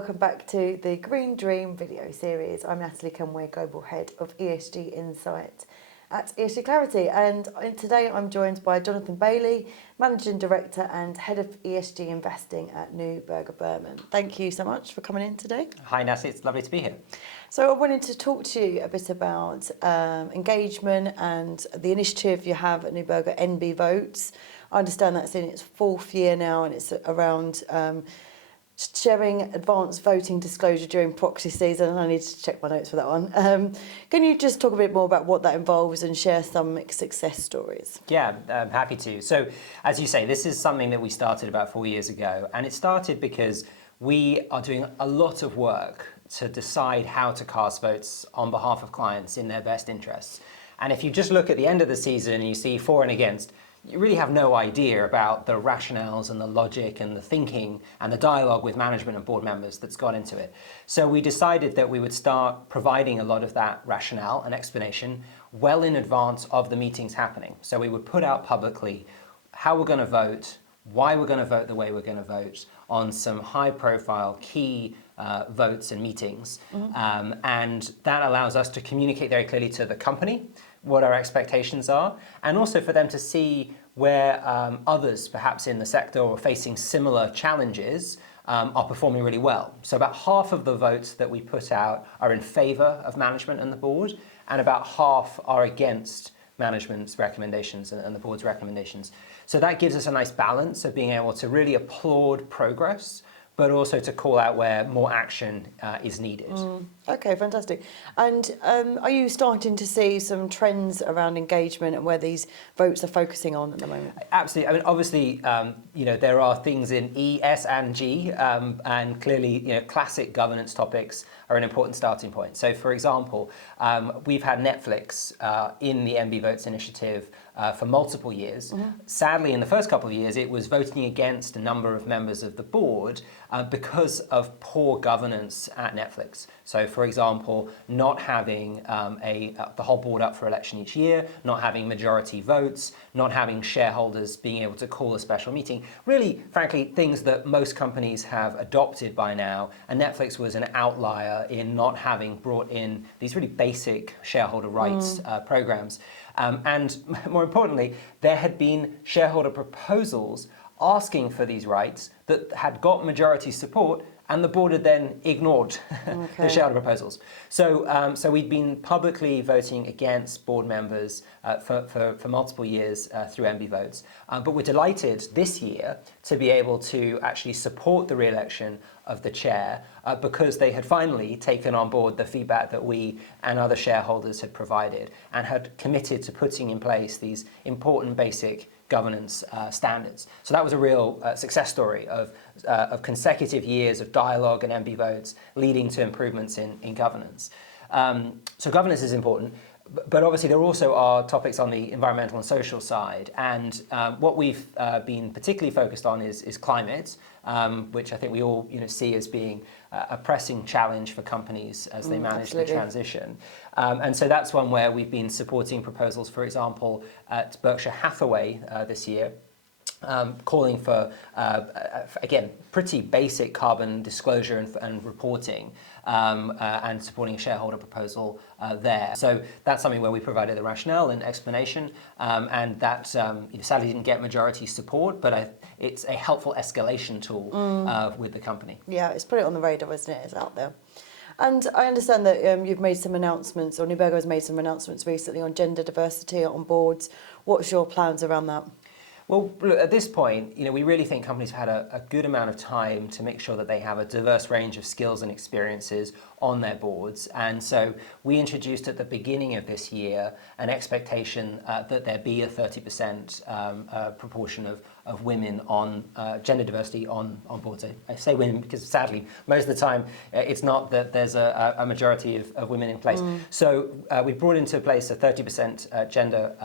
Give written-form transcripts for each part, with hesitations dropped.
welcome back to the Green Dream video series. I'm Natalie Conway, Global Head of ESG Insight at ESG Clarity, and today I'm joined by Jonathan Bailey, Managing Director and Head of ESG Investing at Neuberger Berman. Thank you so much for coming in today. Hi Natalie, it's lovely to be here. So I wanted to talk to you a bit about engagement and the initiative you have at Neuberger, NB Votes. I understand that's in its fourth year now, and it's around sharing advanced voting disclosure during proxy season. I need to check my notes for that one. Can you just talk a bit more about what that involves and share some success stories? Yeah, I'm happy to. So as you say, this is something that we started about 4 years ago, and it started because we are doing a lot of work to decide how to cast votes on behalf of clients in their best interests. And if you just look at the end of the season and you see for and against, you really have no idea about the rationales and the logic and the thinking and the dialogue with management and board members that's gone into it. So we decided that we would start providing a lot of that rationale and explanation well in advance of the meetings happening. So we would put out publicly how we're going to vote, why we're going to vote the way we're going to vote on some high-profile key votes and meetings. And that allows us to communicate very clearly to the company what our expectations are, and also for them to see where others, perhaps in the sector or facing similar challenges, are performing really well. So about half of the votes that we put out are in favour of management and the board, and about half are against management's recommendations and the board's recommendations. So that gives us a nice balance of being able to really applaud progress, but also to call out where more action is needed. Okay, fantastic. And are you starting to see some trends around engagement and where these votes are focusing on at the moment? Absolutely. I mean, obviously, there are things in E, S, and G, and clearly, classic governance topics are an important starting point. So, for example, we've had Netflix in the NB Votes initiative for multiple years. Sadly, in the first couple of years, it was voting against a number of members of the board because of poor governance at Netflix. So, for example, not having the whole board up for election each year, not having majority votes, not having shareholders being able to call a special meeting. Really, frankly, things that most companies have adopted by now. And Netflix was an outlier in not having brought in these really basic shareholder rights programs. And more importantly, there had been shareholder proposals asking for these rights that had got majority support, and the board had then ignored the shareholder proposals. So we'd been publicly voting against board members for multiple years through NB Votes. But we're delighted this year to be able to actually support the re-election of the chair because they had finally taken on board the feedback that we and other shareholders had provided and had committed to putting in place these important basic governance standards. So that was a real success story of consecutive years of dialogue and NB Votes leading to improvements in governance. So governance is important, but obviously there also are topics on the environmental and social side. And what we've been particularly focused on is climate, which I think we all see as being a pressing challenge for companies as they manage the transition. And so that's one where we've been supporting proposals, for example, at Berkshire Hathaway this year, calling for, again, pretty basic carbon disclosure and reporting, and supporting a shareholder proposal there. So that's something where we provided the rationale and explanation, and that sadly didn't get majority support, but it's a helpful escalation tool with the company. Yeah, it's put it on the radar, isn't it? It's out there. And I understand that you've made some announcements, or Neuberger has made some announcements recently on gender diversity on boards. What's your plans around that? Well, look, at this point, we really think companies have had a good amount of time to make sure that they have a diverse range of skills and experiences on their boards. And so we introduced at the beginning of this year an expectation that there be a 30% proportion of women on gender diversity on boards. I say women because sadly, most of the time, it's not that there's a majority of women in place. So we brought into place a 30% gender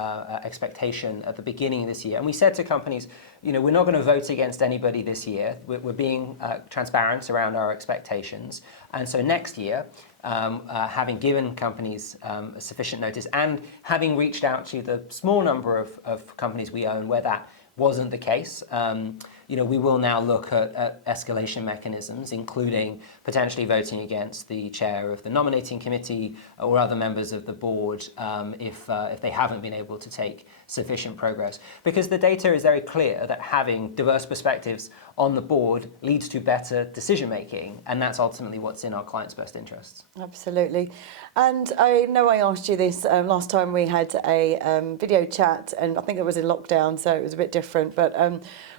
expectation at the beginning of this year. And we said to companies, we're not going to vote against anybody this year. We're being transparent around our expectations. And so next year, having given companies sufficient notice and having reached out to the small number of companies we own where that wasn't the case. We will now look at escalation mechanisms, including potentially voting against the chair of the nominating committee or other members of the board if they haven't been able to take sufficient progress. Because the data is very clear that having diverse perspectives on the board leads to better decision making, and that's ultimately what's in our clients' best interests. Absolutely. And I know I asked you this last time we had a video chat, and I think it was in lockdown, so it was a bit different, but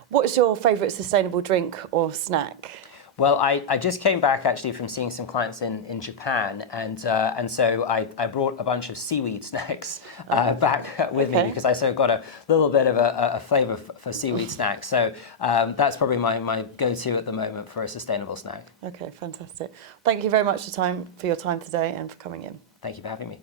what's your favourite sustainable drink or snack? Well, I just came back actually from seeing some clients in Japan, and so I brought a bunch of seaweed snacks back with me because I sort of got a little bit of a flavour for seaweed snacks. So that's probably my go-to at the moment for a sustainable snack. Okay, fantastic. Thank you very much for your time today and for coming in. Thank you for having me.